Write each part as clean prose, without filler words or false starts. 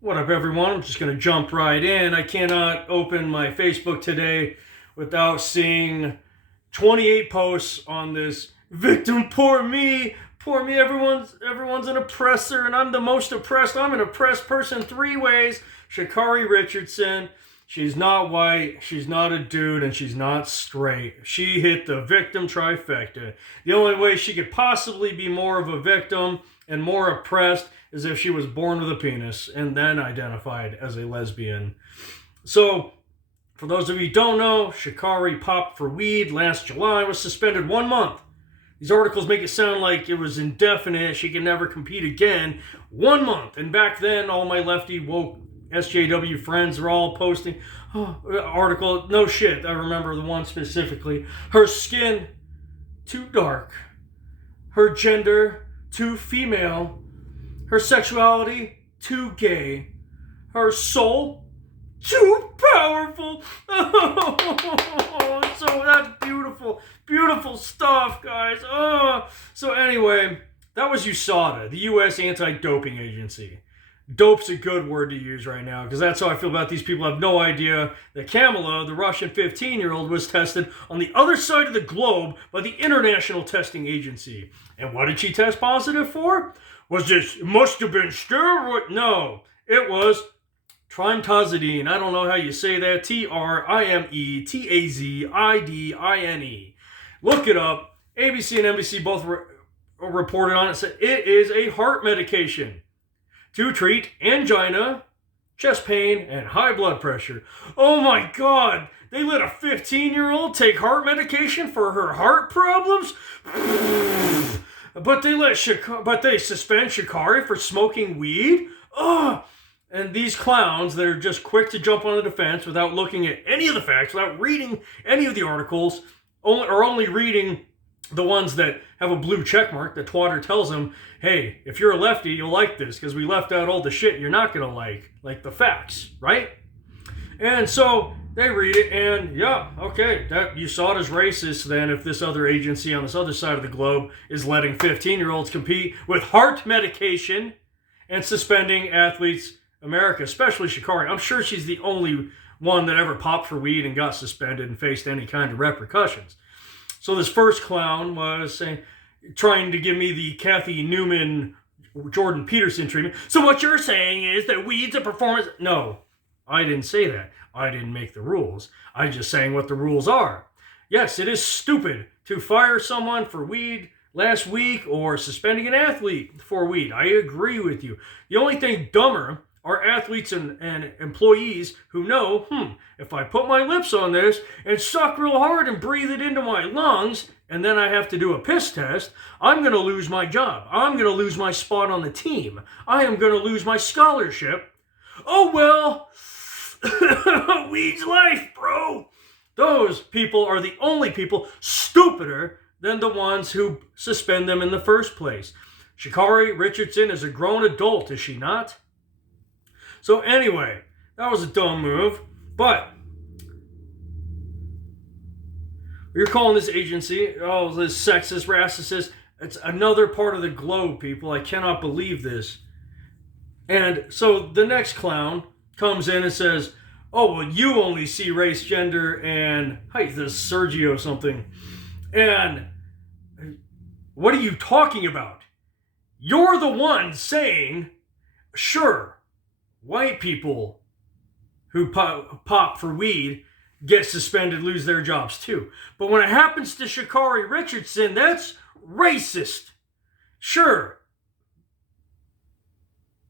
What up, everyone? I'm just going to jump right in. I cannot open my Facebook today without seeing 28 posts on this victim. Poor me. Everyone's an oppressor, and I'm the most oppressed. I'm an oppressed person 3 ways. Sha'Carri Richardson. She's not white, she's not a dude, and she's not straight. She hit the victim trifecta. The only way she could possibly be more of a victim and more oppressed is if she was born with a penis and then identified as a lesbian. So, for those of you who don't know, Sha'Carri popped for weed last July, was suspended 1 month. These articles make it sound like it was indefinite, she could never compete again. 1 month. And back then, all my lefty woke SJW friends are all posting article. No shit, I remember the one specifically. Her skin, too dark. Her gender, too female. Her sexuality, too gay. Her soul, too powerful. So that's beautiful. Beautiful stuff, guys. So anyway, that was USADA, the U.S. Anti-Doping Agency. Dope's a good word to use right now because that's how I feel about these people. I have no idea that Kamila, the Russian 15-year-old, was tested on the other side of the globe by the International Testing Agency. And what did she test positive for? It must have been steroid? No, it was trimetazidine. I don't know how you say that. Trimetazidine. Look it up. ABC and NBC both reported on it. Said it is a heart medication to treat angina, chest pain, and high blood pressure. Oh my God! They let a 15-year-old take heart medication for her heart problems? But they suspend Sha'Carri for smoking weed? Ugh! And these clowns that are just quick to jump on the defense without looking at any of the facts, without reading any of the articles, or only reading the ones that have a blue check mark. The twatter tells them, hey, if you're a lefty, you'll like this because we left out all the shit you're not going to like the facts, right? And so they read it and, yeah, okay, that you saw it as racist then if this other agency on this other side of the globe is letting 15-year-olds compete with heart medication and suspending athletes, America, especially Sha'Carri. I'm sure she's the only one that ever popped for weed and got suspended and faced any kind of repercussions. So this first clown was trying to give me the Kathy Newman, Jordan Peterson treatment. So what you're saying is that weed's a performance? No, I didn't say that. I didn't make the rules. I'm just saying what the rules are. Yes, it is stupid to fire someone for weed last week or suspending an athlete for weed. I agree with you. The only thing dumber are athletes and employees who know, if I put my lips on this and suck real hard and breathe it into my lungs, and then I have to do a piss test, I'm going to lose my job. I'm going to lose my spot on the team. I am going to lose my scholarship. Oh, well, weed's life, bro. Those people are the only people stupider than the ones who suspend them in the first place. Sha'Carri Richardson is a grown adult, is she not? So anyway, that was a dumb move, but you're calling this agency, oh, this sexist, racist, it's another part of the globe, people. I cannot believe this. And so the next clown comes in and says, oh, well, you only see race, gender, and height, this Sergio something. And what are you talking about? You're the one saying, sure, white people who pop for weed get suspended, lose their jobs too. But when it happens to Sha'Carri Richardson, that's racist. Sure,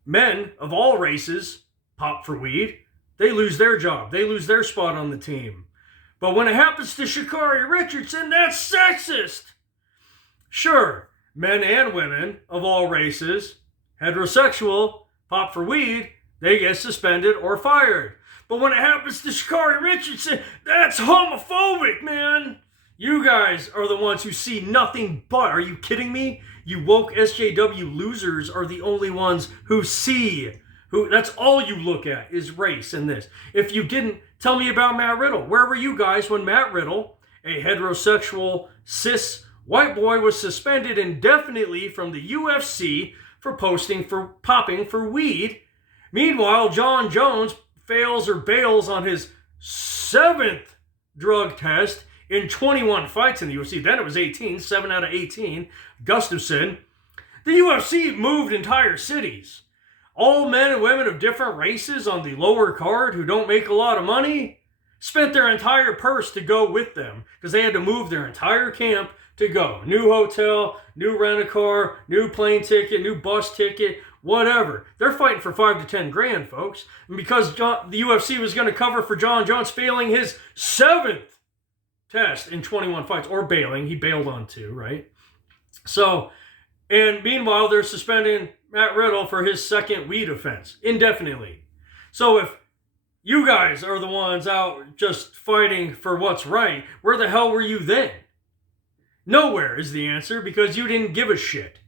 men of all races pop for weed. They lose their job. They lose their spot on the team. But when it happens to Sha'Carri Richardson, that's sexist. Sure, men and women of all races, heterosexual, pop for weed, they get suspended or fired. But when it happens to Sha'Carri Richardson, that's homophobic, man. You guys are the ones who see nothing but. Are you kidding me? You woke SJW losers are the only ones who see. That's all you look at is race in this. If you didn't, tell me about Matt Riddle. Where were you guys when Matt Riddle, a heterosexual, cis white boy, was suspended indefinitely from the UFC for popping for weed Meanwhile, John Jones fails or bails on his 7th drug test in 21 fights in the UFC. Then it was 18, 7 out of 18. Gustafsson. The UFC moved entire cities. All men and women of different races on the lower card who don't make a lot of money spent their entire purse to go with them because they had to move their entire camp to go. New hotel, new rent-a-car, new plane ticket, new bus ticket, whatever. They're fighting for 5 to 10 grand, folks. And because the UFC was going to cover for John Jones failing his 7th test in 21 fights, or bailing. He bailed on 2, right? So, and meanwhile, they're suspending Matt Riddle for his 2nd weed offense indefinitely. So if you guys are the ones out just fighting for what's right, where the hell were you then? Nowhere is the answer, because you didn't give a shit.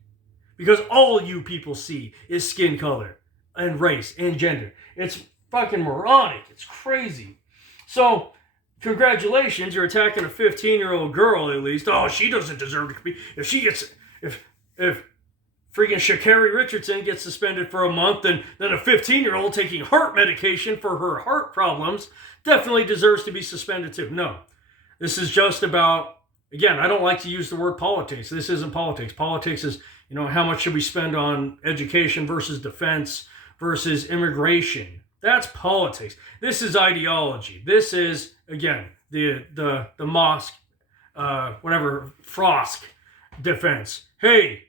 Because all you people see is skin color and race and gender. It's fucking moronic. It's crazy. So, congratulations, you're attacking a 15-year-old girl at least. Oh, she doesn't deserve to compete. If freaking Sha'Carri Richardson gets suspended for a month, then a 15-year-old taking heart medication for her heart problems definitely deserves to be suspended too. No. This is just about, again, I don't like to use the word politics. This isn't politics. Politics is, how much should we spend on education versus defense versus immigration. That's politics. This is ideology. This is, again, the mosque, Frosk defense. Hey,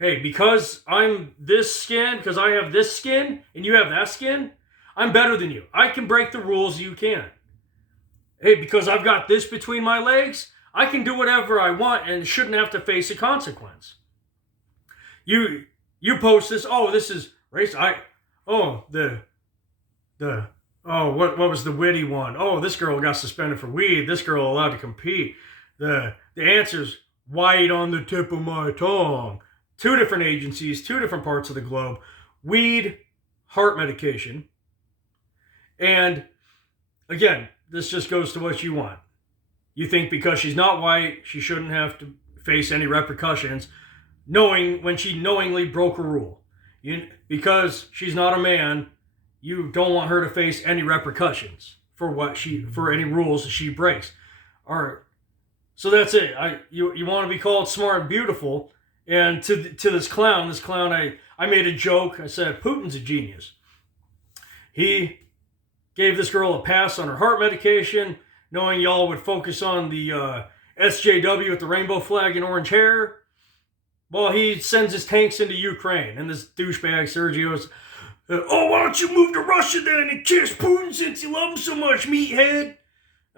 because I'm this skin, because I have this skin and you have that skin, I'm better than you. I can break the rules, you can't. Hey, because I've got this between my legs, I can do whatever I want and shouldn't have to face a consequence. You post this, oh, this is race. What was the witty one? Oh, this girl got suspended for weed. This girl allowed to compete. The answer's right on the tip of my tongue. 2 different agencies, 2 different parts of the globe. Weed, heart medication. And again, this just goes to what you want. You think because she's not white, she shouldn't have to face any repercussions, when she knowingly broke a rule. Because she's not a man, you don't want her to face any repercussions for any rules that she breaks. All right. So that's it. You want to be called smart and beautiful. And to this clown, I made a joke. I said, Putin's a genius. He gave this girl a pass on her heart medication, knowing y'all would focus on the SJW with the rainbow flag and orange hair. Well, he sends his tanks into Ukraine. And this douchebag, Sergio's, why don't you move to Russia then and kiss Putin since you love him so much, meathead?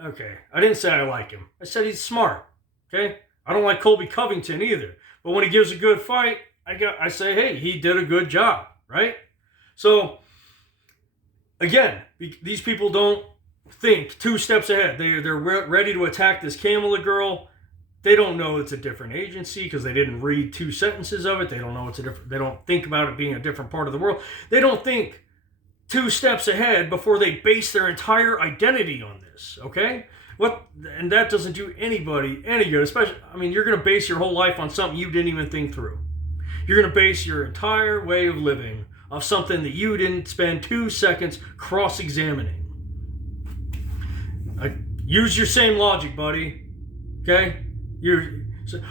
Okay, I didn't say I like him. I said he's smart, okay? I don't like Colby Covington either. But when he gives a good fight, I say, hey, he did a good job, right? So, again, these people don't think 2 steps ahead. They're ready to attack this Kamila girl. They don't know it's a different agency because they didn't read 2 sentences of it. They don't know they don't think about it being a different part of the world. They don't think 2 steps ahead before they base their entire identity on this, okay? And that doesn't do anybody any good, especially, you're going to base your whole life on something you didn't even think through. You're going to base your entire way of living off something that you didn't spend 2 seconds cross-examining. Use your same logic, buddy, okay?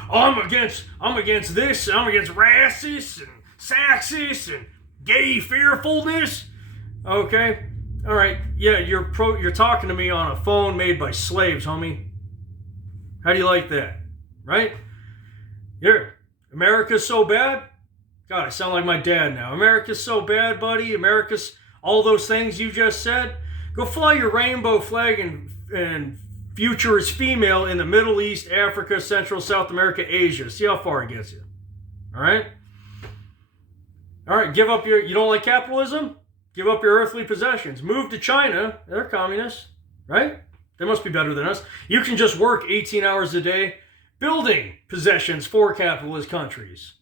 I'm against this, and I'm against racist and sexist and gay fearfulness, okay? All right, yeah, you're talking to me on a phone made by slaves, homie. How do you like that? Right? America's so bad? God, I sound like my dad now. America's so bad, buddy. America's all those things you just said. Go fly your rainbow flag and future is female in the Middle East, Africa, Central, South America, Asia. See how far it gets you. All right? All right, you don't like capitalism? Give up your earthly possessions. Move to China. They're communists, right? They must be better than us. You can just work 18 hours a day building possessions for capitalist countries.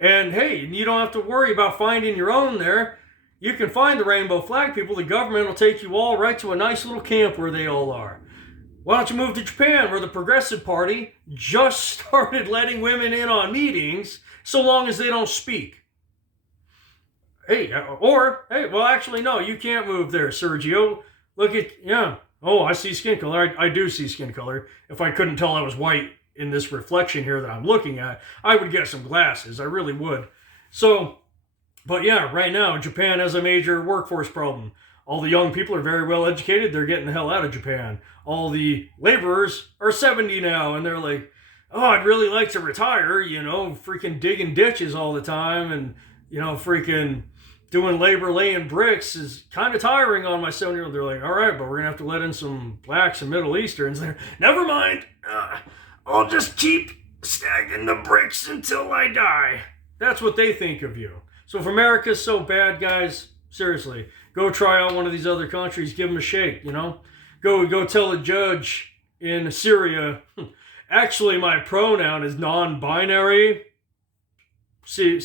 And hey, you don't have to worry about finding your own there. You can find the rainbow flag people. The government will take you all right to a nice little camp where they all are. Why don't you move to Japan, where the Progressive Party just started letting women in on meetings so long as they don't speak? Hey, well, actually, no, you can't move there, Sergio. Look at, yeah. Oh, I see skin color. I do see skin color. If I couldn't tell I was white in this reflection here that I'm looking at, I would get some glasses. I really would. So, but yeah, right now, Japan has a major workforce problem. All the young people are very well educated. They're getting the hell out of Japan. All the laborers are 70 now, and they're like, oh, I'd really like to retire, freaking digging ditches all the time and, freaking doing labor laying bricks is kind of tiring on my 7-year-old. They're like, all right, but we're going to have to let in some blacks and Middle Easterns. They're, never mind. I'll just keep stacking the bricks until I die. That's what they think of you. So if America's so bad, guys, seriously, go try out one of these other countries. Give them a shake, Go tell a judge in Syria, actually my pronoun is non-binary. See,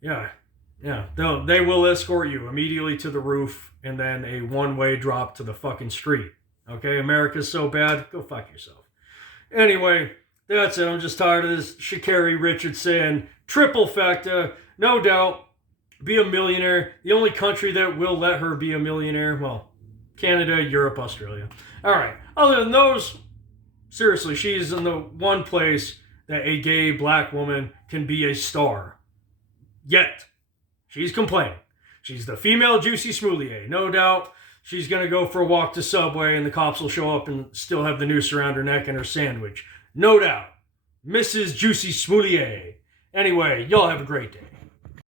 yeah. They will escort you immediately to the roof and then a one-way drop to the fucking street. Okay, America's so bad, go fuck yourself. Anyway, that's it. I'm just tired of this Sha'Carri, Richardson, trifecta. No doubt, be a millionaire. The only country that will let her be a millionaire, well, Canada, Europe, Australia. All right. Other than those, seriously, she's in the one place that a gay black woman can be a star. Yet, she's complaining. She's the female Juicy Smollett. No doubt she's going to go for a walk to Subway and the cops will show up and still have the noose around her neck and her sandwich. No doubt. Mrs. Juicy Smollett. Anyway, y'all have a great day.